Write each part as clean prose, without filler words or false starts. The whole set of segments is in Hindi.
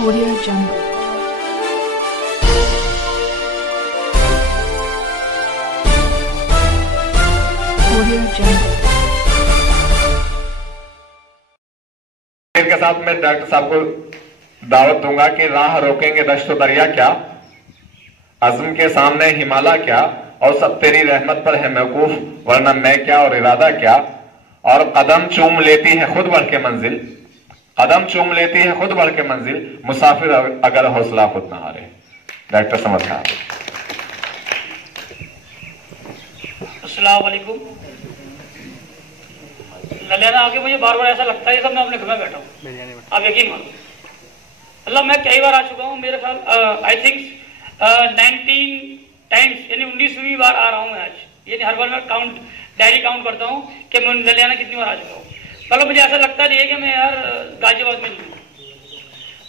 Audio Jungle. Audio Jungle. के साथ मैं डॉक्टर साहब को दावत दूंगा कि राह रोकेंगे दश्त दरिया क्या, अज़्म के सामने हिमालय क्या, और सब तेरी रहमत पर है मौकूफ, वरना मैं क्या और इरादा क्या। और कदम चूम लेती है खुद बढ़ के मंजिल, कदम चूम लेती है खुद बढ़ के मंजिल, मुसाफिर अगर हौसला खुद ना हारे। डॉक्टर समझ खान। अस्सलाम वालेकुम। ललियाना आके मुझे बार बार ऐसा लगता है सब मैं अपने घर में बैठा हूँ, आप यकीन मानो। मतलब मैं कई बार आ चुका हूँ, मेरे ख्याल आई थिंक 19 टाइम्स, यानी 19वीं बार आ रहा हूँ मैं आज। यानी हर बार मैं डायरी काउंट करता हूँ कि मैं ललियाना कितनी बार आ चुका हूँ। मतलब मुझे ऐसा लगता नहीं है कि मैं यार गाजियाबाद में नहीं हूँ।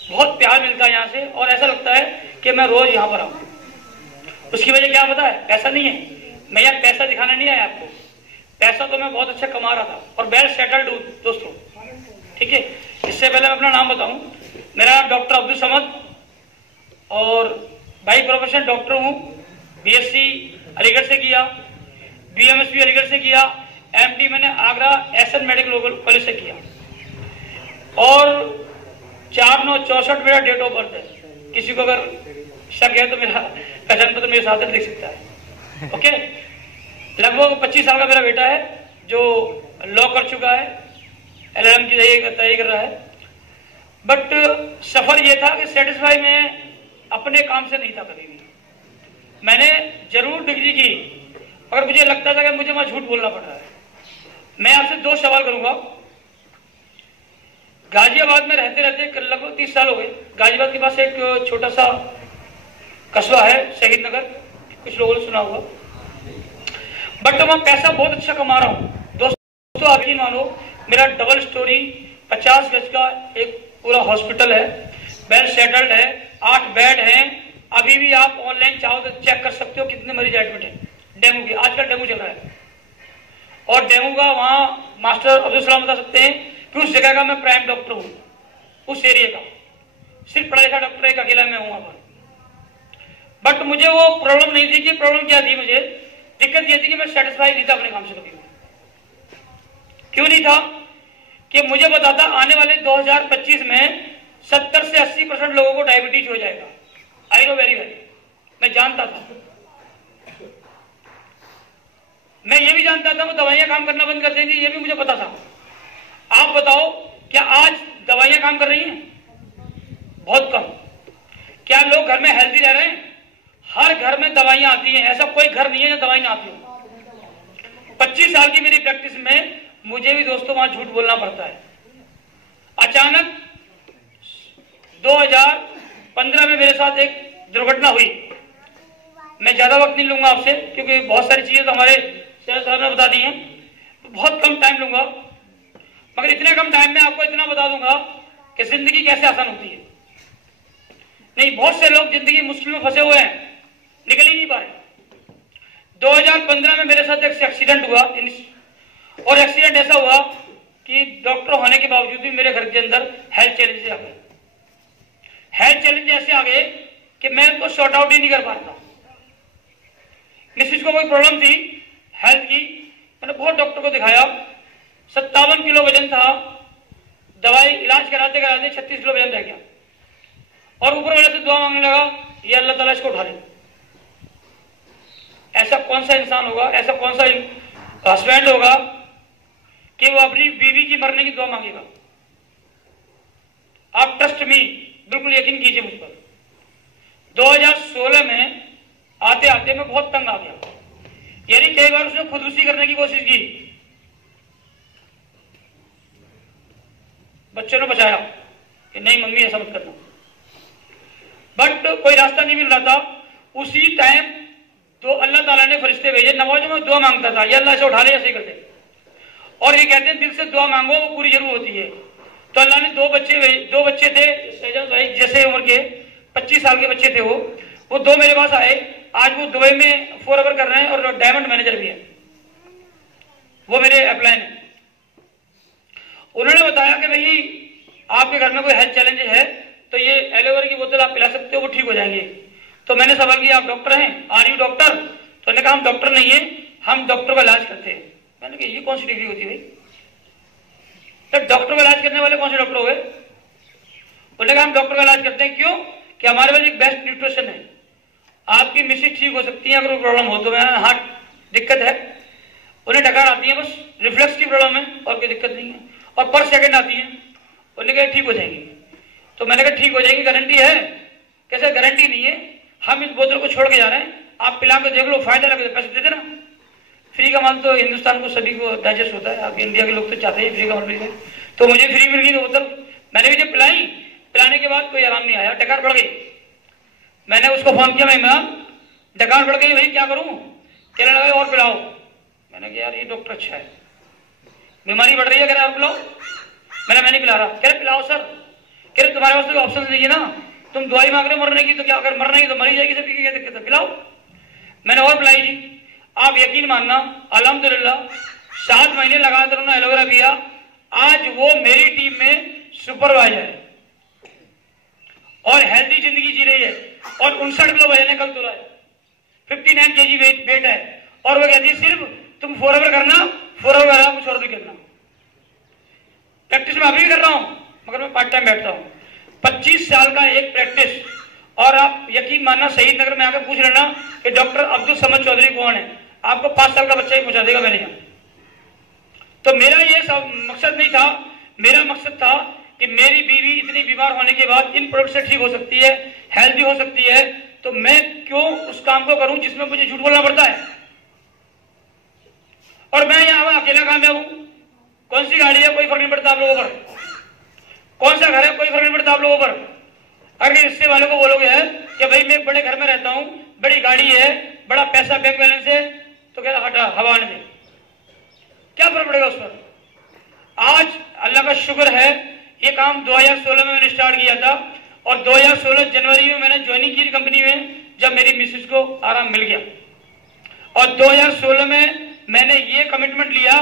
बहुत प्यार मिलता है यहाँ से और ऐसा लगता है कि मैं रोज यहाँ पर आऊँ। उसकी वजह क्या पता है? पैसा नहीं है, मैं यार पैसा दिखाना नहीं आया आपको। पैसा तो मैं बहुत अच्छा कमा रहा था और वेल सेटल्ड हूँ दोस्तों, ठीक है। इससे पहले मैं अपना नाम बताऊं, मेरा नाम डॉक्टर अब्दुल समद और बाई प्रोफेशन डॉक्टर हूँ। बीएससी अलीगढ़ से किया, बीएमएसपी अलीगढ़ से किया, एमडी मैंने आगरा एसएन मेडिकल कॉलेज से किया और 4/9/64 मेरा डेट ऑफ बर्थ है। किसी को अगर शक है तो मेरा पहचान पत्र मेरे साथ देख सकता है, ओके। लगभग 25 साल का मेरा बेटा है जो लॉ कर चुका है, एलएलएम की तैयारी कर रहा है। बट सफर यह था कि सेटिस्फाई में अपने काम से नहीं था कभी भी। मैंने जरूर डिग्री की, मगर मुझे लगता था कि मुझे वहां झूठ बोलना पड़ रहा है। मैं आपसे 2 सवाल करूंगा। गाजियाबाद में रहते रहते लगभग 30 साल हो गए। गाजियाबाद के पास एक छोटा सा कस्बा है शहीद नगर, कुछ लोगों ने सुना होगा। बट मैं पैसा बहुत अच्छा कमा रहा हूँ दोस्तों। आप यकीन मानो, मेरा डबल स्टोरी 50 गज का एक पूरा हॉस्पिटल है, वेल सेटल्ड है, 8 बेड हैं। अभी भी आप ऑनलाइन चाहो तो चेक कर सकते हो कितने मरीज एडमिट हैं डेंगू के। आजकल डेंगू चल रहा है और डेंगू का वहां मास्टर अब्दुल सलाम बता सकते हैं कि उस जगह का मैं प्राइम डॉक्टर हूँ, उस एरिया का। सिर्फ पढ़ा लिखा डॉक्टर एक अकेला मैं हूँ वहां पर। बट मुझे वो प्रॉब्लम नहीं थी। कि प्रॉब्लम क्या थी? मुझे दिक्कत ये थी कि मैं सेटिस्फाई नहीं था अपने काम से कभी। क्यों नहीं था? कि मुझे पता था आने वाले 2025 में 70 से 80% लोगों को डायबिटीज हो जाएगा। आई नो वेरी वेल, मैं जानता था। मैं ये भी जानता था वो दवाइयां काम करना बंद कर देंगी, ये भी मुझे पता था। आप बताओ, क्या आज दवाइयां काम कर रही हैं? बहुत कम। क्या लोग घर में हेल्दी रह रहे हैं? हर घर में दवाइयां आती हैं, ऐसा कोई घर नहीं है जहां दवाई ना आती हो। 25 साल की मेरी प्रैक्टिस में मुझे भी दोस्तों वहां झूठ बोलना पड़ता है। अचानक 2015 में मेरे साथ एक दुर्घटना हुई। मैं ज्यादा वक्त नहीं लूंगा आपसे क्योंकि बहुत सारी चीजें तो हमारे सर साहब ने बता दी हैं, तो बहुत कम टाइम लूंगा। मगर इतने कम टाइम में आपको इतना बता दूंगा कि जिंदगी कैसे आसान होती है। नहीं, बहुत से लोग जिंदगी मुश्किल में फंसे हुए हैं, निकल ही नहीं पा रहे। 2015 में मेरे साथ एक एक्सीडेंट हुआ और एक्सीडेंट ऐसा हुआ कि डॉक्टर होने के बावजूद भी मेरे घर के अंदर हेल्थ चैलेंजेस आ गए। हेल्थ चैलेंज ऐसे आ गए कि मैं उनको सॉर्ट आउट ही नहीं कर पा रहा था। मिसेज को कोई प्रॉब्लम थी हेल्थ की, मैंने बहुत डॉक्टर को दिखाया। 57 किलो वजन था, दवाई इलाज कराते कराते 36 किलो वजन रह गया और ऊपर वाले से दुआ मांगने लगा, ये अल्लाह ताला इसको उठा ले। ऐसा कौन सा इंसान होगा, ऐसा कौन सा हस्बैंड होगा कि वो अपनी बीवी की मरने की दुआ मांगेगा? आप ट्रस्ट मी, बिल्कुल यकीन कीजिए मुझ पर। 2016 में आते आते मैं बहुत तंग आ गया। यानी कई बार उसने खुदकुशी करने की कोशिश की, बच्चों ने बचाया कि नहीं मम्मी ऐसा मत करना, बट कोई रास्ता नहीं मिल रहा था। उसी टाइम तो अल्लाह ताला ने फरिश्ते भेजे। नमाज़ों में दुआ मांगता था, ये अल्लाह से उठा ले, ऐसे करते। और ये कहते हैं दिल से दुआ मांगो वो पूरी जरूर होती है। तो अल्लाह ने 2 बच्चे थे भाई जैसे उम्र के 25 साल के बच्चे थे। वो 2 मेरे पास आए। आज वो दुबई में फॉरएवर कर रहे हैं और डायमंड मैनेजर भी है, वो मेरे अपलाइन है। उन्होंने बताया कि भाई आपके घर में कोई हेल्थ चैलेंज है, तो ये एलोवेरा की बोतल आप पिला सकते हो, वो ठीक हो जाएंगे। तो मैंने सवाल किया, आप डॉक्टर हैं? Are you doctor? तो उन्होंने कहा हम डॉक्टर नहीं है, हम डॉक्टर का इलाज करते हैं। मैंने कहा ये कौन सी डिग्री होती है भाई? तो डॉक्टर का इलाज करने वाले कौन से डॉक्टर हो गए? उन्होंने कहा हम डॉक्टर का इलाज करते हैं। क्यों? कि हमारे पास एक बेस्ट न्यूट्रिशन है, आपकी मिसेज ठीक हो सकती है अगर कोई प्रॉब्लम हो तो। मैं हार्ट दिक्कत है, उन्हें डकार आती है, बस रिफ्लेक्स की प्रॉब्लम है और कोई दिक्कत नहीं है, और पर सेकंड आती है। उन्होंने कहा ठीक हो जाएगी। तो मैंने कहा ठीक हो जाएगी, गारंटी है? कैसे गारंटी नहीं है, हम इस बोतल को छोड़ के जा रहे हैं, आप पिला के देख लो, फायदा लगे तो पैसे दे देना। फ्री का माल तो हिंदुस्तान को सभी को डाइजेस्ट होता है, आप इंडिया के लोग तो चाहते हैं फ्री का माल मिल जाए। तो मुझे फ्री मिल गई तो बोतल मैंने भी जब पिलाई, पिलाने के बाद कोई आराम नहीं आया, डकार बढ़ गई। मैंने उसको फोन किया, मैं डकार बढ़ गई भाई क्या करूं? कहने लगा और पिलाओ। मैंने कहा यार ये डॉक्टर अच्छा है, बीमारी बढ़ रही है, कह रहे और पिलाओ। मैं नहीं पिला रहा। कह रहे पिलाओ सर। कह रहे तुम्हारे पास तो ऑप्शन नहीं है ना, तुम दवाई मांग रहे हो मरने की, तो क्या अगर मरने की तो मरी जाएगी, सभी की क्या दिक्कत है, पिलाओ। मैंने और पिलाई जी। आप यकीन मानना, अल्हम्दुलिल्लाह 7 महीने लगातार उन्होंने एलोवेरा पिया, आज वो मेरी टीम में सुपरवाइजर है और हेल्दी जिंदगी जी रही है, और 59 किलो वजन है, कल तोला है, 59 kg वेट है, और वो कहती है सिर्फ तुम फॉरएवर करना, फॉरएवर कुछ और भी करना। प्रैक्टिस में अभी भी कर रहा हूं, मगर मैं पार्ट टाइम बैठता हूं। 25 साल का एक प्रैक्टिस, और आप यकीन मानना शहीद नगर में आकर पूछ लेना कि डॉक्टर अब्दुल समद चौधरी कौन है, आपको 5 साल का बच्चा ही पहुंचा देगा मेरे यहाँ। तो मेरा ये सब मकसद नहीं था, मेरा मकसद था कि मेरी बीवी इतनी बीमार होने के बाद इन प्रोडक्ट से ठीक हो सकती है, हेल्दी हो सकती है, तो मैं क्यों उस काम को करूं जिसमें मुझे झूठ बोलना पड़ता है। और मैं यहाँ अकेला कामयाब हूं। कौन सी गाड़ी है कोई फर्क नहीं पड़ता आप लोगों पर, कौन सा घर है कोई फर्क नहीं पड़ता आप लोगों पर। अगर रिश्ते वालों को बोलोगे है कि भाई मैं बड़े घर में रहता हूं, बड़ी गाड़ी है, बड़ा पैसा बैंक बैलेंस है, तो कह रहा हटा हवा में, क्या फर्क पड़ेगा उस पर। आज अल्लाह का शुक्र है, ये काम 2016 में मैंने स्टार्ट किया था, और 2016 जनवरी में मैंने ज्वाइनिंग की कंपनी में, जब मेरी मिसेज को आराम मिल गया। और 2016 में मैंने ये कमिटमेंट लिया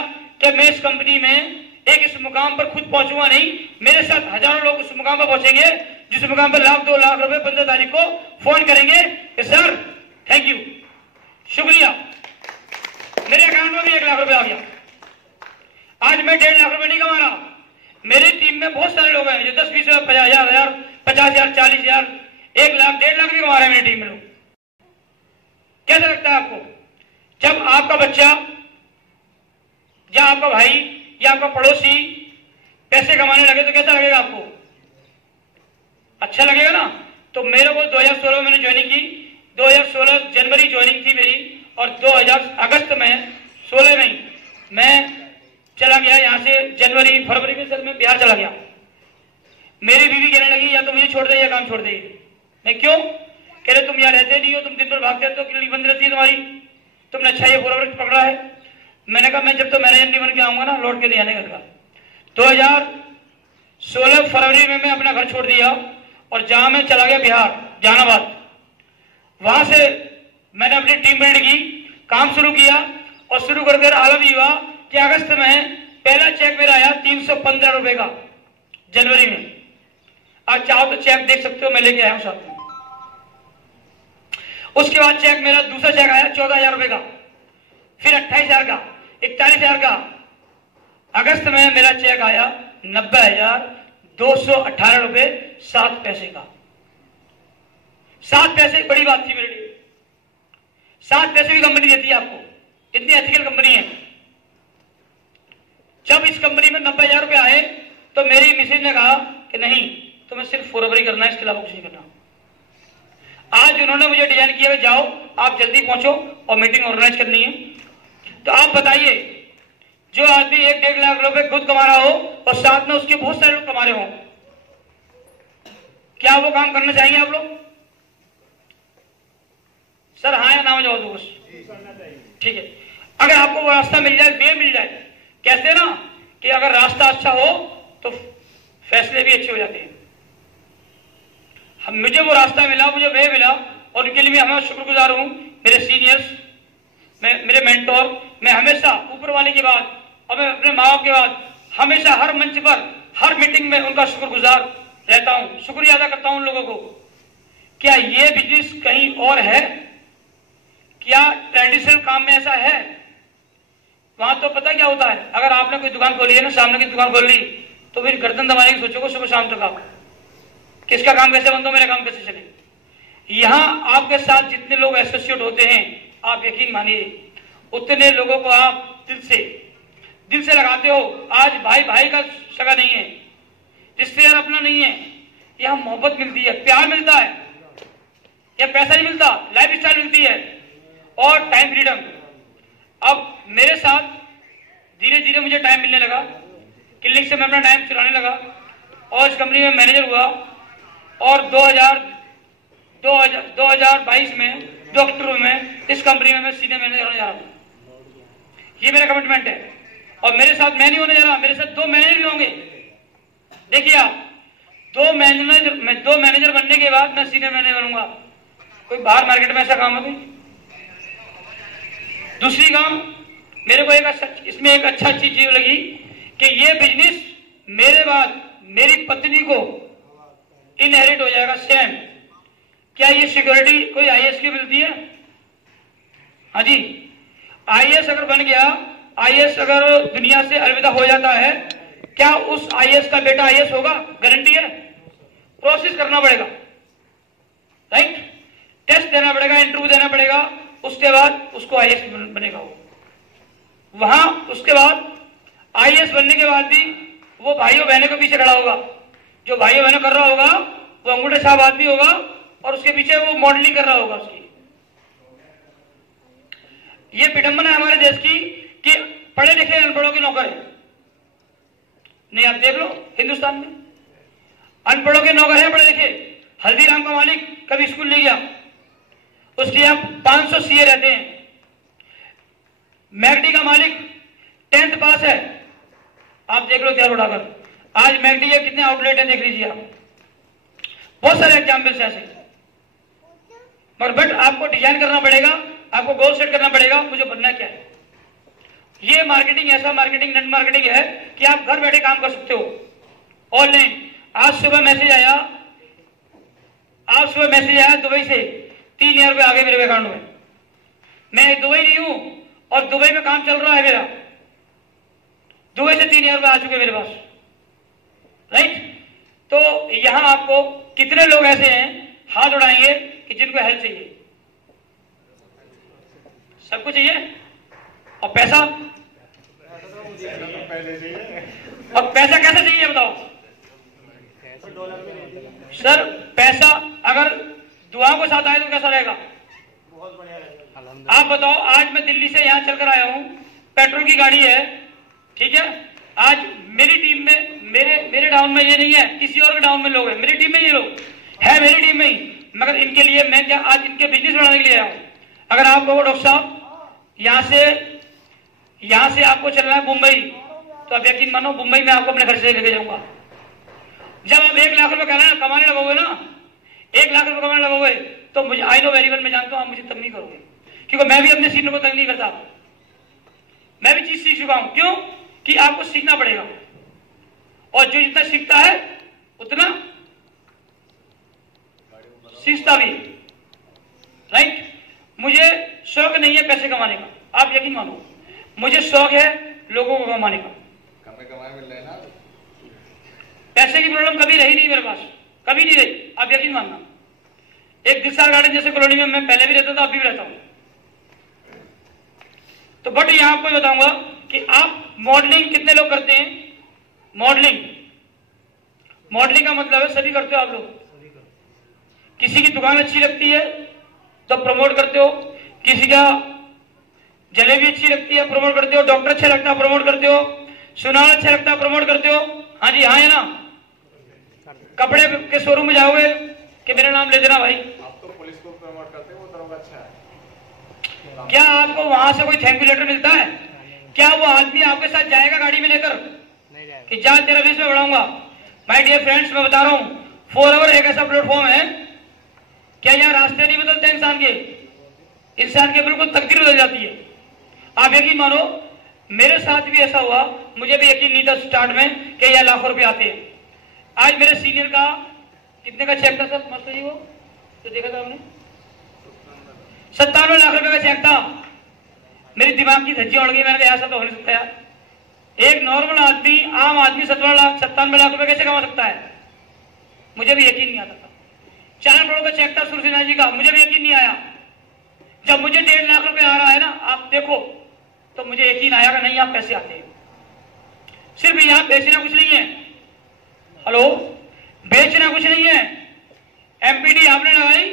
कि मैं इस कंपनी में एक इस मुकाम पर खुद पहुंचूंगा नहीं, मेरे साथ हजारों लोग उस मुकाम पर पहुंचेंगे, जिस मुकाम पर 1 लाख 2 लाख रुपए 15 तारीख को फोन करेंगे कि सर थैंक यू, शुक्रिया, मेरे अकाउंट में भी 1 लाख रुपए आ गया। आज मैं 1.5 लाख रुपए नहीं कमा रहा, मेरी टीम में बहुत सारे लोग हैं जो 10, 20, 50 हजार, 40 हजार, 1 लाख, 1.5 लाख भी कमा रहे हैं मेरी टीम में लोग। कैसा लगता है आपको जब आपका बच्चा या आपका भाई या आपका पड़ोसी पैसे कमाने लगे, तो कैसा लगेगा आपको? अच्छा लगेगा ना। तो मेरे को 2016 में मैंने ज्वाइनिंग की, 2016 जनवरी ज्वाइनिंग थी मेरी, और 2000 अगस्त में 16 में मैं चला गया यहाँ से। जनवरी फरवरी में सर मैं बिहार चला गया। मेरी बीवी कहने लगी या तो मुझे छोड़ दे या काम छोड़ दे। मैं क्यों? कह रहे तुम यहाँ रहते नहीं हो, तुम दिन भर भागते हो, किल्ली बंद रहती है तुम्हारी, तुमने अच्छा ये फॉरवर्ड पकड़ा है। मैंने कहा मैं जब तो मैनेजर नहीं बन के आऊंगा ना, लौट के नहीं आने घर का। 2016 फरवरी में मैं अपना घर छोड़ दिया और जहां मैं चला गया बिहार, जहानाबाद। वहां से मैंने अपनी टीम बिल्ड की, काम शुरू किया, और शुरू कर देर आलम ही हुआ कि अगस्त में पहला चेक मेरा आया 315 रुपए का, जनवरी में। आज चाहो तो चेक देख सकते हो, मैं लेके आया हूं साथ में। उसके बाद चेक मेरा दूसरा चेक आया 14,000 रुपए का, फिर 28,000 का, 41,000 का। अगस्त में मेरा चेक आया 90,218 रुपए 7 पैसे का। 7 पैसे बड़ी बात थी मेरे लिए। 7 पैसे भी कंपनी देती है आपको, इतनी एथिकल कंपनी है। जब इस कंपनी में 90,000 रुपए आए तो मेरी मिसेज ने कहा कि नहीं तुम्हें सिर्फ फॉरवर्ड करना है, इसके अलावा कुछ नहीं करना। आज उन्होंने मुझे डिजाइन किया है, जाओ आप जल्दी पहुंचो और मीटिंग ऑर्गेनाइज करनी है। तो आप बताइए, जो आदमी 1-1.5 लाख रुपए खुद कमा रहा हो और साथ में उसके बहुत सारे लोग कमा रहे हो, क्या वो काम करना चाहिए आप लोग? सर हाँ या ना में जवाब दो बस। ठीक है, अगर आपको वो रास्ता मिल जाए, वे मिल जाए, कैसे ना कि अगर रास्ता अच्छा हो तो फैसले भी अच्छे हो जाते हैं। मुझे वो रास्ता मिला, मुझे वे मिला, और उनके लिए मैं शुक्रगुजार हूं। मेरे सीनियर्स, मेरे मेंटोर, मैं हमेशा ऊपर वाले के बाद और मैं अपने माँ बाप के बाद हमेशा हर मंच पर, हर मीटिंग में उनका शुक्रगुजार रहता हूं, शुक्रिया अदा करता हूं उन लोगों को। क्या ये बिजनेस कहीं और है? क्या ट्रेडिशनल काम में ऐसा है? वहां तो पता क्या होता है, अगर आपने कोई दुकान खोली है ना, सामने की दुकान खोल ली, तो फिर गर्दन दबाने की सोचोगे सुबह शाम तक आप, किसका काम कैसे बंद हो, मेरा काम कैसे चले। यहां आपके साथ जितने लोग एसोसिएट होते हैं, आप यकीन मानिए उतने लोगों को आप दिल से लगाते हो। आज भाई भाई का सगा नहीं है, रिश्तेदार अपना नहीं है, यहां मोहब्बत मिलती है, प्यार मिलता है, या पैसा नहीं मिलता, लाइफ स्टाइल मिलती है और टाइम फ्रीडम। अब मेरे साथ धीरे धीरे मुझे टाइम मिलने लगा, क्लिनिक से मैं अपना टाइम चुराने लगा और इस कंपनी में मैनेजर हुआ और 2022 में 2 अक्टूबर में इस कंपनी में मैं सीनियर मैनेजर होने जा रहा हूं। ये मेरा कमिटमेंट है और मेरे साथ मैं नहीं होने जा रहा, मेरे साथ 2 मैनेजर भी होंगे। देखिए आप, 2 मैनेजर बनने के बाद मैं सीनियर मैनेजर बनूंगा। कोई बाहर मार्केट में ऐसा काम है कोई? दूसरी काम मेरे को इसमें एक अच्छा चीज ये लगी कि ये बिजनेस मेरे बाद मेरी पत्नी को इनहेरिट हो जाएगा सेम। क्या ये सिक्योरिटी कोई आईएएस की मिलती है? हाँ जी, आईएएस अगर बन गया, आईएएस अगर दुनिया से अलविदा हो जाता है, क्या उस आईएएस का बेटा आईएएस होगा? गारंटी है? प्रोसेस करना पड़ेगा, राइट? टेस्ट देना पड़ेगा, इंटरव्यू देना पड़ेगा, उसके बाद उसको आईएएस बनेगा वो। वहां उसके बाद आईएएस बनने के बाद भी वो भाइयों बहनों के पीछे खड़ा होगा। जो भाइयों बहनों कर रहा होगा वो अंगूठे छाप आदमी होगा और उसके पीछे वो मॉडलिंग कर रहा होगा उसकी। ये विडंबना है हमारे देश की कि पढ़े लिखे अनपढ़ों की नौकर है। नहीं, आप देख लो हिंदुस्तान में अनपढ़ों के नौकर है, पढ़े लिखे। हल्दीराम का मालिक कभी स्कूल नहीं गया, उसके यहां 500 सीए रहते हैं। मैगडी का मालिक 10th पास है, आप देख लो क्या उठाकर। आज मैगडी के कितने आउटलेट हैं देख लीजिए आप, बहुत सारे एग्जाम्पल्स ऐसे। मगर बट आपको डिजाइन करना पड़ेगा, आपको गोल सेट करना पड़ेगा, मुझे बनना क्या है। ये मार्केटिंग ऐसा मार्केटिंग नेट मार्केटिंग है कि आप घर बैठे काम कर सकते हो ऑनलाइन। आज सुबह मैसेज आया दुबई से, 3,000 रुपए आ गए मेरे अकाउंट में। मैं दुबई नहीं हूं और दुबई में काम चल रहा है मेरा, दुबई से 3,000 रुपए आ चुके मेरे पास, राइट? तो यहां आपको कितने लोग ऐसे हैं हाथ उठाएंगे कि जिनको हेल्प चाहिए? सबको चाहिए। और पैसा, और पैसा कैसे चाहिए बताओ सर? पैसा अगर दुआओं के साथ आए तो कैसा रहेगा? आप बताओ, आज मैं दिल्ली से यहां चलकर आया हूं, पेट्रोल की गाड़ी है, ठीक है। आज मेरी टीम में, मेरे डाउन में ये नहीं है, किसी और के डाउन में लोग हैं, मेरी टीम में ये लोग है, मेरी टीम में ही। मगर इनके लिए मैं क्या आज इनके बिजनेस बढ़ाने के लिए आया हूं। अगर आप लोगों डॉक्टर साहब यहां से आपको चलना है मुंबई, तो आप यकीन मानो मुंबई में आपको अपने घर से लेके जाऊंगा। जब आप 1 लाख रुपए कमाने लगोगे ना, 1 लाख रुपए कमाने लगोगे, तो मुझे आई नो वेरी वेल, मैं जानता हूं आप मुझे तंग नहीं करोगे, क्योंकि मैं भी अपने सीनियर को तंग नहीं करता। मैं भी चीज सीख चुका हूं। क्यों? कि आपको सीखना पड़ेगा, और जो जितना सीखता है उतना सीखता भी, राइट? मुझे शौक नहीं है पैसे कमाने का, आप यकीन मानो, मुझे शौक है लोगों को कमाने का। पैसे की प्रॉब्लम कभी रही नहीं मेरे पास, कभी नहीं रही, आप यकीन मानना। एक दिलसार गार्डन जैसे कॉलोनी में मैं पहले भी रहता था, अभी भी रहता हूं। तो बट यहां आपको बताऊंगा कि आप मॉडलिंग कितने लोग करते हैं? मॉडलिंग का मतलब है सभी करते हो आप लोग। किसी की दुकान अच्छी लगती है तो प्रमोट करते हो, किसी का जलेबी अच्छी लगती है प्रमोट करते हो, डॉक्टर अच्छा लगता है प्रमोट करते हो, सुनार अच्छा लगता है प्रमोट करते हो। हाँ जी, हाँ है ना? कपड़े के शोरूम में जाओगे कि मेरा नाम ले देना भाई, आप तो पुलिस को प्रमोट करते हो, वो दरोगा अच्छा है। क्या आपको वहां से कोई थैंक यू लेटर मिलता है? क्या वो आदमी आपके साथ जाएगा गाड़ी में लेकर कि जा तेरा बीच में बढ़ाऊंगा? माय डियर फ्रेंड्स, मैं बता रहा हूं, 4 आवर एक ऐसा प्लेटफॉर्म है, क्या यहाँ रास्ते नहीं बदलते इंसान के बिल्कुल तकदीर बदल जाती है। आप यकीन मानो मेरे साथ भी ऐसा हुआ, मुझे भी यकीन नहीं था स्टार्ट में कि यह लाखों रुपए आते हैं। आज मेरे सीनियर का कितने का चेक था सर मास्टर जी, वो तो देखा था हमने 97 लाख रुपए का चेक था। मेरी दिमाग की धज्जी उड़ गई, मैंने कहा ऐसा तो हो नहीं सकता यार, एक नॉर्मल आदमी, आम आदमी 97 लाख रुपए कैसे कमा सकता है? मुझे भी यकीन नहीं आता था। 4 करोड़ का चेक था सुर सिन्हा जी का, मुझे भी यकीन नहीं आया। जब मुझे 1.5 लाख रुपए आ रहा है ना, आप देखो, तो मुझे यकीन आया कि नहीं आप पैसे आते हैं। सिर्फ यहां बेचना कुछ नहीं है, हेलो, बेचना कुछ नहीं है। एमपीडी आपने लगाई,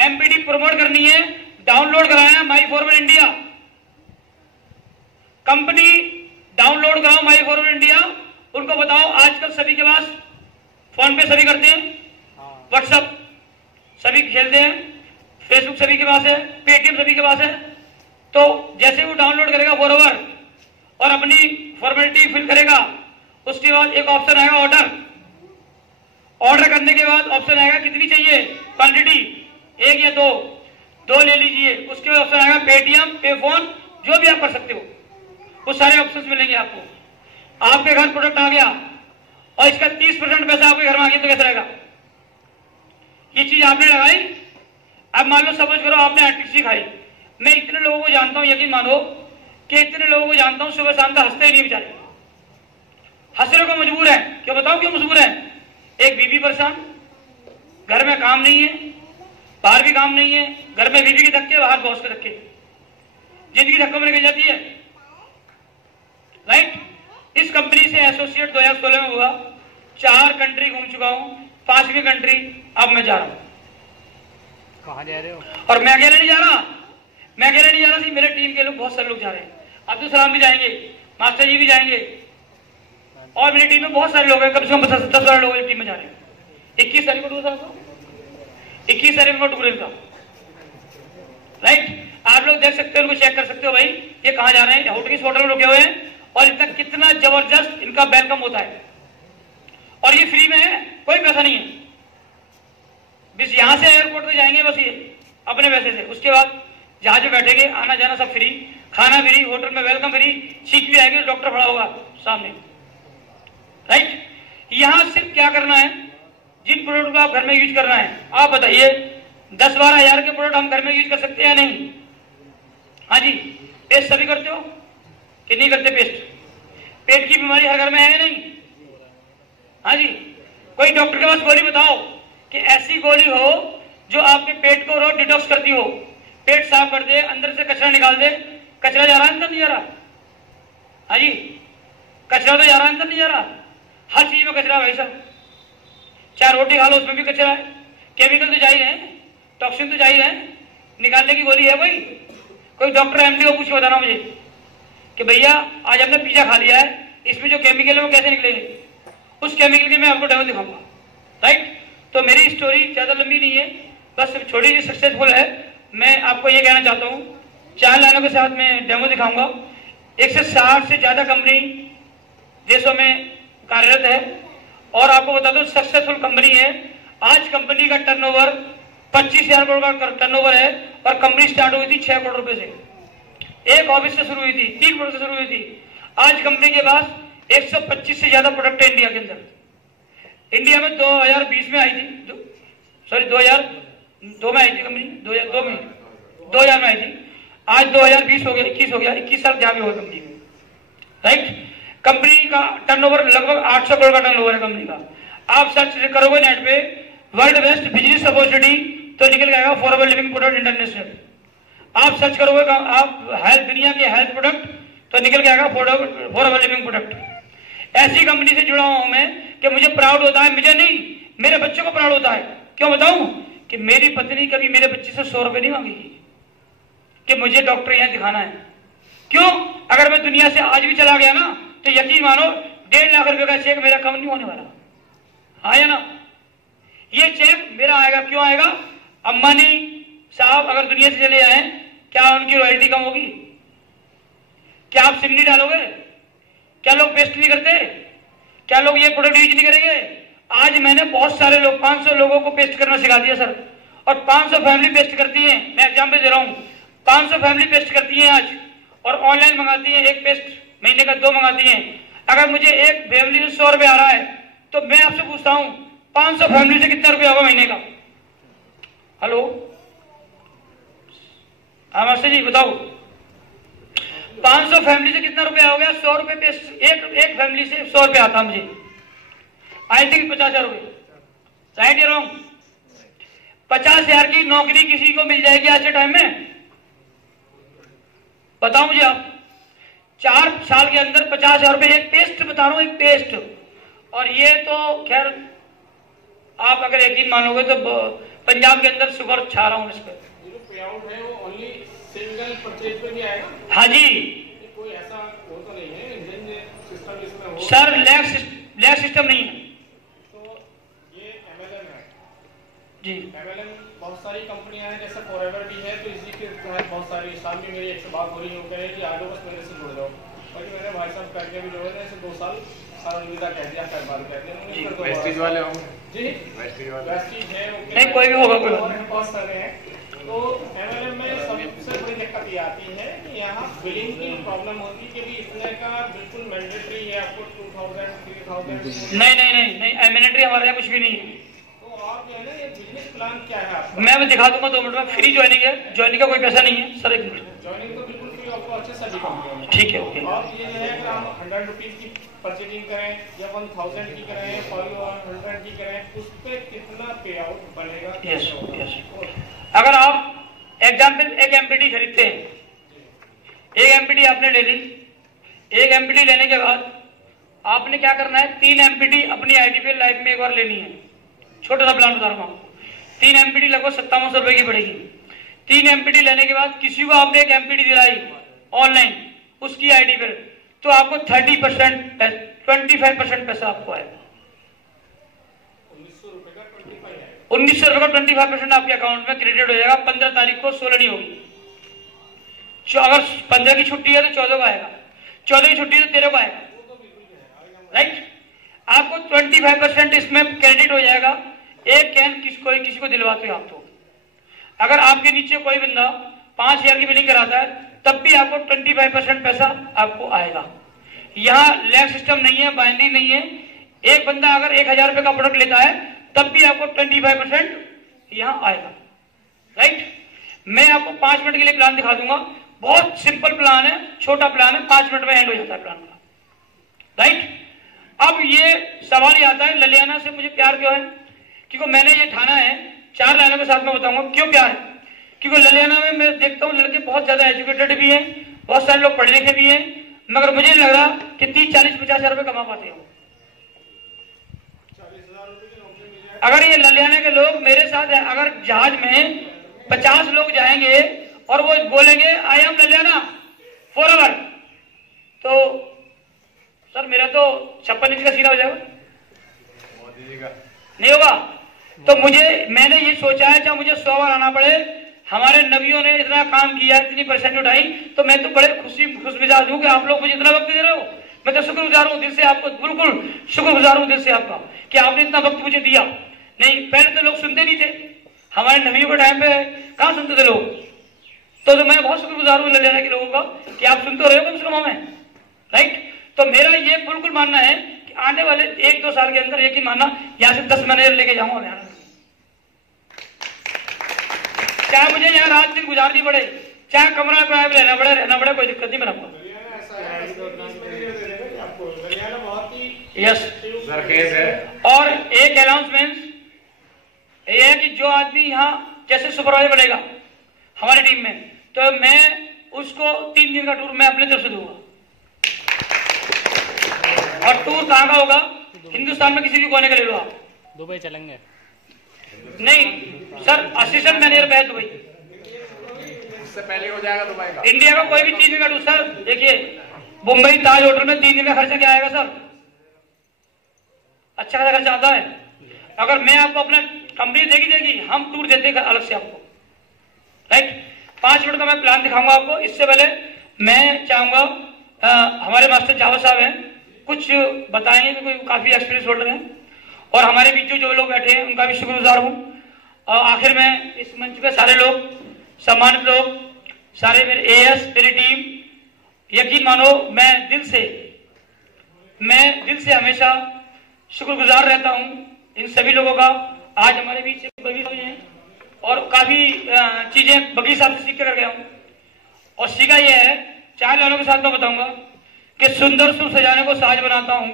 एमपीडी प्रमोट करनी है, डाउनलोड कराया माई फॉरवर्ड इंडिया कंपनी, डाउनलोड कराओ माई फॉरवर्ड इंडिया। उनको बताओ आजकल सभी के पास फोन पे सभी करते हैं, व्हाट्सएप सभी खेलते हैं, फेसबुक सभी के पास है, पेटीएम सभी के पास है। तो जैसे वो डाउनलोड करेगा फॉरवर्ड और अपनी फॉर्मेलिटी फिल करेगा, उसके बाद एक ऑप्शन आएगा ऑर्डर। ऑर्डर करने के बाद ऑप्शन आएगा कितनी चाहिए क्वांटिटी, 1 या 2 ले लीजिए। उसके बाद ऑप्शन आएगा पेटीएम, पे फोन, जो भी आप कर सकते हो, वो सारे ऑप्शंस मिलेंगे आपको। आपके घर प्रोडक्ट आ गया और इसका 30% पैसा आपके घर में आ गया तो कैसा रहेगा? ये चीज आपने लगाई, अब मान लो सपोज करो आपने आरटीसी खाई। मैं इतने लोगों को जानता हूं, यकीन मानो कि इतने लोगों को जानता हूं सुबह शाम का हंसते ही नहीं बेचारे, हंसने को मजबूर है। क्यों बताओ क्यों मजबूर है? एक बीबी परेशान, घर में काम नहीं है, बाहर भी काम नहीं है, घर में बीबी के धक्के, बाहर बॉस के धक्के, जिंदगी धक्कों में निकल जाती है, राइट। इस कंपनी से एसोसिएट 2016 में हुआ, 4 कंट्री घूम चुका हूं, 5वीं कंट्री अब मैं जा रहा हूं। कहां जा रहे हो? और मैं अकेले नहीं जा रहा, मैं अकेले नहीं जा रहा, मेरे टीम के लोग बहुत सारे लोग जा रहे हैं। अब्दुल सलाम भी जाएंगे, मास्टर जी भी जाएंगे, और मेरी टीम में बहुत सारे लोग हैं, कम से कम 10-12 लोग टीम में जा रहे हैं। 21 तारीख को टूर था, 21 तारीख को टूर इनका, राइट। आप लोग देख सकते हो, उनको चेक कर सकते हो भाई ये कहां जा रहे हैं, होटल किस होटल में रुके हुए हैं, और इतना कितना जबरदस्त इनका वेलकम होता है। और ये फ्री में है, कोई पैसा नहीं है, बस यहां से एयरपोर्ट पे जाएंगे बस ये अपने पैसे से। उसके बाद जहाज में बैठेंगे, आना जाना सब फ्री, खाना फ्री, होटल में वेलकम फ्री, सीख भी आएगी, डॉक्टर खड़ा होगा सामने, राइट। यहां सिर्फ क्या करना है, जिन प्रोडक्ट को आप घर में यूज करना है, आप बताइए 10-12 हजार के प्रोडक्ट हम घर में यूज कर सकते हैं या नहीं? हाँ जी। पेस्ट सभी करते हो कि नहीं करते? पेट की बीमारी हर घर में है या नहीं? हाँ जी। कोई डॉक्टर के पास गोली बताओ कि ऐसी गोली हो जो आपके पेट को रोज डिटॉक्स करती हो, पेट साफ कर दे, अंदर से कचरा निकाल दे। कचरा जा रहा है अंदर, नहीं जा रहा? हाँ जी, कचरा तो जा रहा है अंदर, नहीं जा रहा? हर चीज में कचरा है भाई साहब, चाहे रोटी खा लो उसमें भी कचरा है, केमिकल तो जा ही रहे हैं, टॉक्सिन तो जा ही रहे हैं, निकालने की गोली है कोई डॉक्टर एमडी को पूछ के बताना मुझे कि भैया आज हमने पिज्जा खा लिया है, इसमें जो केमिकल है वो कैसे निकलेंगे? उस केमिकल के मैं आपको डेमो दिखाऊंगा, राइट। तो मेरी स्टोरी ज्यादा लंबी नहीं है, बस छोटी सी सक्सेसफुल है। मैं आपको ये कहना चाहता हूँ, 4 लाइनों के साथ मैं डेमो दिखाऊंगा। 160 से ज्यादा कंपनी देशों में कार्यरत है, और आपको बता दो सक्सेसफुल कंपनी है। आज कंपनी का टर्नओवर 25,000 करोड़ का टर्नओवर है, और कंपनी स्टार्ट हुई थी 6 करोड़ रुपए से, एक ऑफिस से शुरू हुई थी, 3 करोड़ से शुरू हुई थी। आज कंपनी के पास 125 से ज्यादा प्रोडक्ट है इंडिया के अंदर। इंडिया में 2020 में आई थी, सॉरी 2002 में आई थी कंपनी, 2000 में आई थी। आज 2020 हो गया, 21 हो गया, 21 साल जहां भी होगा कंपनी में, राइट। कंपनी का टर्नओवर लगभग 800 करोड़ का टर्नओवर है कंपनी का। आप सर्च करोगे नेट पे वर्ल्ड बेस्ट बिजनेस अपॉर्चुनिटी तो निकल जाएगा फॉरएवर लिविंग प्रोडक्ट इंटरनेशनल। आप सर्च करोगे आप हेल्थ, दुनिया के हेल्थ प्रोडक्ट तो निकल जाएगा फॉरएवर लिविंग प्रोडक्ट। ऐसी कंपनी से जुड़ा हूं मैं कि मुझे प्राउड होता है, मुझे नहीं मेरे बच्चों को प्राउड होता है। क्यों बताऊं? कि मेरी पत्नी कभी मेरे बच्चे से 100 रुपए नहीं मांगेगी कि मुझे डॉक्टर यहां दिखाना है। क्यों? अगर मैं दुनिया से आज भी चला गया ना तो यकीन मानो 1.5 लाख रुपए का चेक मेरा कम नहीं होने वाला। हाँ या ना? ये चेक मेरा आएगा। क्यों आएगा? अंबानी साहब अगर दुनिया से चले जाएं, क्या उनकी रॉयल्टी कम होगी? क्या आप सिम नहीं डालोगे? क्या लोग पेस्ट नहीं करते? क्या लोग ये प्रोडक्ट यूज नहीं करेंगे? आज मैंने बहुत सारे लोग 500 लोगों को पेस्ट करना सिखा दिया सर, और 500 फैमिली पेस्ट करती है। मैं एग्जाम्पल दे रहा हूं, 500 फैमिली पेस्ट करती है आज, और ऑनलाइन मंगाती है। एक पेस्ट महीने का 2 मंगाती है। अगर मुझे एक फैमिली से 100 रुपए आ रहा है तो मैं आपसे पूछता हूं 500 फैमिली से कितना रुपया होगा महीने का? हेलो मास्टर जी बताओ, 500 फैमिली से कितना रुपया हो गया? 100 रुपए पे एक फैमिली से 100 रुपया आता मुझे, आई थिंक 50,000 रुपए, राइट या रॉन्ग? 50,000 की नौकरी किसी को मिल जाएगी आज के टाइम में? बताओ मुझे आप। 4 साल के अंदर 50,000 रुपए, एक टेस्ट बता रहा हूं, एक टेस्ट। और ये तो खैर आप अगर यकीन मानोगे तो पंजाब के अंदर शुगर छा रहा हूं इस पर। पे आउट है वो ओनली सिंगल परचेज पे भी आएगा? हाँ जी, कोई ऐसा वो तो नहीं है सिस्टम इसमें हो? सर लैग सिस्टम नहीं है। तो ये MLM है जी। MLM बहुत सारी कंपनियां हैं, जैसे फॉरएवर भी है, तो इसी के तहत बहुत सारी शाम में मेरी एक से बात हो रही हो, कह रहे कि आ जाओ बस मेरे से जुड़ जाओ। बाकी मैंने भाई साहब करके भी जोड़े थे, 2 साल अलविदा कह दिया, कर बात कह दिया। वेस्टीज वाले हो जी, वेस्टीज है नहीं, कोई भी होगा, कोई बात नहीं। बहुत सारे हैं। तो MLM में सबसे बड़ी दिक्कत ये आती है कि यहाँ बिलिंग की प्रॉब्लम होती है कि भी इतने का बिल्कुल मैंडेटरी है, आपको 2,000 3,000 नहीं मैंडेटरी हमारे यहाँ कुछ भी नहीं है। तो आप जो है ना, ये बिजनेस प्लान क्या है आपका? मैं दिखा दूंगा 2 मिनट में। फ्री ज्वाइनिंग है, ज्वाइनिंग का कोई पैसा नहीं है सर। 1 मिनट, ज्वाइनिंग तो बिल्कुल फ्री आपको अच्छे सभी कंपनियों में। ठीक है, ओके। आप ये जो है अगर हम 100 रुपीज की परचेजिंग करें या 1,000 की करें, 500 की करें, उस पर कितना पे आउट बनेगा? Yes yes. अगर आप एग्जाम्पल एक एमपीडी खरीदते हैं, एक एमपीडी आपने ले ली। एक एमपीडी लेने के बाद आपने क्या करना है? 3 एमपीडी अपनी आईडीपीएल लाइफ में एक बार लेनी है। छोटा सा प्लान बता रहा हूँ। 3 एमपीडी लगभग 5700 रुपए की पड़ेगी। 3 एमपीडी लेने के बाद किसी को आपने एक एमपीडी दिलाई ऑनलाइन, उसकी आईडीपीएल, तो आपको 30% 25% पैसा आपको आएगा। 1900 रुपए का 25 है। 1900 रुपए का 25% आपके अकाउंट में क्रेडिट हो जाएगा। 15 तारीख को 16 नहीं होगी। अगर 15 की छुट्टी है तो 14 को आएगा, 14 की छुट्टी है तो 13 को आएगा, राइट? आपको 25% इसमें क्रेडिट हो जाएगा। एक कैन किसी को दिलवाते हो आप तो। अगर आपके नीचे कोई बंदा 5,000 की बिलिंग कराता है, तब भी आपको 25% पैसा आपको आएगा। यहाँ लैग सिस्टम नहीं है, बाइंडिंग नहीं है। एक बंदा अगर 1,000 रुपए का प्रोडक्ट लेता है, तब भी आपको 25% यहाँ आएगा, राइट? मैं आपको 5 मिनट के लिए प्लान दिखा दूंगा। बहुत सिंपल प्लान है, छोटा प्लान है, 5 मिनट में एंड हो जाता है प्लान का, राइट? अब ये सवाल ही आता है, ललियाना से मुझे प्यार क्यों है? क्योंकि मैंने ये ठाना है, 4 लाइनों के साथ में बताऊंगा क्यों प्यार है। क्योंकि ललियाना में मैं देखता हूँ लड़के बहुत ज्यादा एजुकेटेड भी हैं, बहुत सारे लोग पढ़े लिखे भी हैं, मगर मुझे नहीं लग रहा कि 30, 40, 50,000 रुपए कमा पाते हो। अगर ये ललियाना के लोग मेरे साथ है, अगर जहाज में 50 लोग जाएंगे और वो बोलेंगे आई एम ललियाना फॉरएवर, तो सर मेरा तो 56 इंच का सीना हो जाएगा, नहीं होगा। तो मैंने ये सोचा है, चाहे मुझे 100 बार आना पड़े, हमारे नबियों ने इतना काम किया, इतनी परेशानी उठाई, तो मैं तो बड़े खुश मिजाज हूं कि आप लोग मुझे इतना वक्त दे रहे हो। मैं तो शुक्रगुजार हूं दिल से, आपको बिल्कुल शुक्रगुजार हूं दिल से आपका कि आपने इतना वक्त मुझे दिया। नहीं, पहले तो लोग सुनते नहीं थे, हमारे नबियों के टाइम पे कहां सुनते थे लोग। तो मैं बहुत शुक्रगुजार हूं ललियाना के लोगों का कि आप सुनते रहे हो कम से कम हमें, राइट? तो मेरा ये बिल्कुल मानना है कि आने वाले 1-2 साल के अंदर यकीन मानना, यहाँ से 10 मैनेजर लेके जाऊंगा मैं, चाहे मुझे यहाँ रात दिन गुजारनी पड़े, चाहे कमरा किराया भी लेना पड़े, रहना पड़े, कोई दिक्कत नहीं मेरा। यस, और एक अनाउंसमेंट ये है कि जो आदमी यहाँ जैसे सुपरवाइजर बनेगा हमारी टीम में, तो मैं उसको 3 दिन का टूर मैं अपने तरफ से दूंगा। और टूर कहाँ का होगा? हिंदुस्तान में किसी भी कोने का ले लो आप। दुबई चलेंगे? नहीं सर, असिस्टेंट मैनेजर पे है दुबई, इससे पहले हो जाएगा दुबई का। इंडिया का कोई भी चीज का टूर सर, देखिए मुंबई ताज होटल में 3 दिन का खर्चा क्या आएगा सर? अच्छा खासा खर्चा आता है। अगर मैं आपको अपना कंपनी देगी, हम टूर देते हैं अलग से आपको, राइट? 5 मिनट का मैं प्लान दिखाऊंगा आपको। इससे पहले मैं चाहूंगा हमारे मास्टर जावेद साहब हैं, कुछ बताएंगे, कोई काफी एक्सपीरियंस होल्डर हैं, और हमारे बीच जो लोग बैठे हैं उनका भी शुक्रगुजार हूं। और आखिर में इस मंच पे सारे लोग, सम्मानित लोग, सारे मेरे एएस, मेरी टीम, यकीन मानो मैं दिल से हमेशा शुक्रगुजार रहता हूँ इन सभी लोगों का। आज हमारे बीच बगी साहब हैं और काफी चीजें बगी साहब से सीख कर गया हूँ। और सीखा यह है, चाय वालों के साथ मैं बताऊंगा कि सुंदर सुर सजाने को साज बनाता हूँ।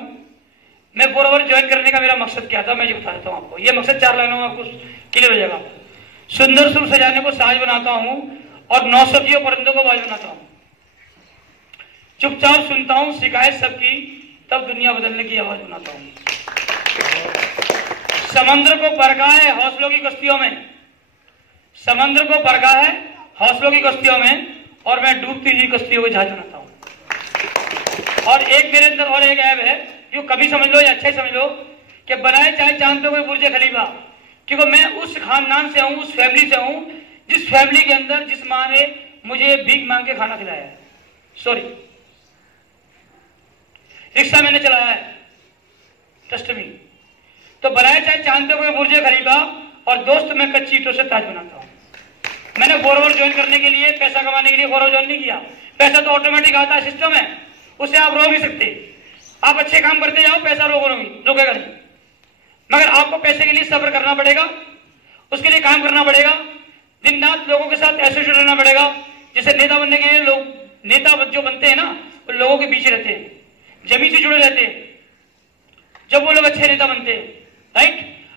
मैं फॉरएवर ज्वाइन करने का मेरा मकसद क्या था, मैं ये बता देता हूँ आपको। ये मकसद 4 लाइनों में आपको क्लियर हो जाएगा। सुंदर सुर सजाने को साज बनाता हूँ और 9 सब्जियों परिंदों को बाज बनाता हूँ। चुपचाप सुनता हूँ शिकायत सबकी, तब दुनिया बदलने की आवाज बनाता हूँ। समंदर को परखा है हौसलों की कश्तियों में, समंदर को परखा है हौसलों की कश्तियों में, और मैं डूबती हुई कश्तियों को जहाज बनाता हूँ। और एक मेरे अंदर और एक ऐब है, जो कभी समझ लो या अच्छा ही समझ लो, कि बनाए चाहे चांद पे बुर्ज खलीफा, क्योंकि मैं उस खानदान से हूं, उस फैमिली से हूं, जिस फैमिली के अंदर जिस माँ ने मुझे भीख मांग के खाना खिलाया है। सॉरी, रिक्शा मैंने चलाया है, ट्रस्ट मी। तो बनाए चाहे चांद पे बुर्ज खलीफा, और दोस्त मैं कच्ची ईंटों से ताज बनाता हूं। मैंने फॉरएवर ज्वाइन करने के लिए, पैसा कमाने के लिए फॉरएवर ज्वाइन नहीं किया। पैसा तो ऑटोमेटिक आता है, सिस्टम है, उसे आप रोक नहीं सकते। आप अच्छे काम करते जाओ, पैसा रोकेगा नहीं। मगर आपको पैसे के लिए सब्र करना पड़ेगा, उसके लिए काम करना पड़ेगा, दिन रात लोगों के साथ एसोसिएट रहना पड़ेगा। जैसे नेता बनने के लिए लोग, नेता जो बनते हैं ना, वो लोगों के पीछे रहते हैं, जमीन से जुड़े रहते हैं, जब वो लोग अच्छे नेता बनते हैं। राइट,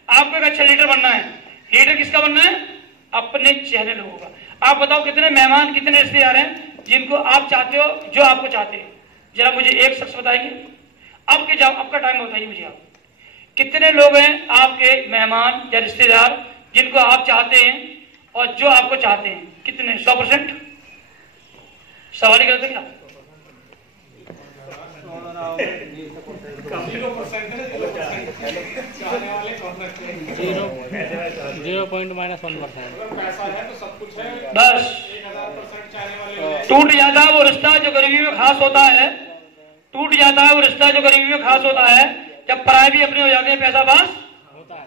आपको एक अच्छा लीडर बनना है। लीडर किसका बनना है? अपने चेहरे लोगों का। आप बताओ कितने मेहमान, कितने रिश्तेदार हैं जिनको आप चाहते हो, जो आपको चाहते हैं? जरा मुझे एक शख्स बताएंगे, आपके जाओ, आपका टाइम बताइए मुझे। आप कितने लोग हैं आपके मेहमान या रिश्तेदार जिनको आप चाहते हैं और जो आपको चाहते हैं? कितने? 100%? सवाल ही गलत है क्या? 0.-1%। पैसा है तो सब कुछ है, बस 1000% चाहने वाले टूट जाता है वो रिश्ता जो गरीबी में खास होता है। टूट जाता है वो रिश्ता जो गरीबी में खास होता है, जब पराये भी अपने हो जाते हैं, पैसा पास होता है।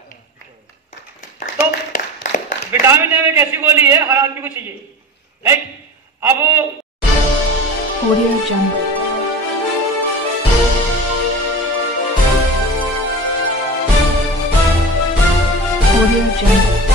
तो विटामिन ए एक ऐसी गोली है, हर आदमी को चाहिए। राइट, अब Audio Jungle. Audio Jungle.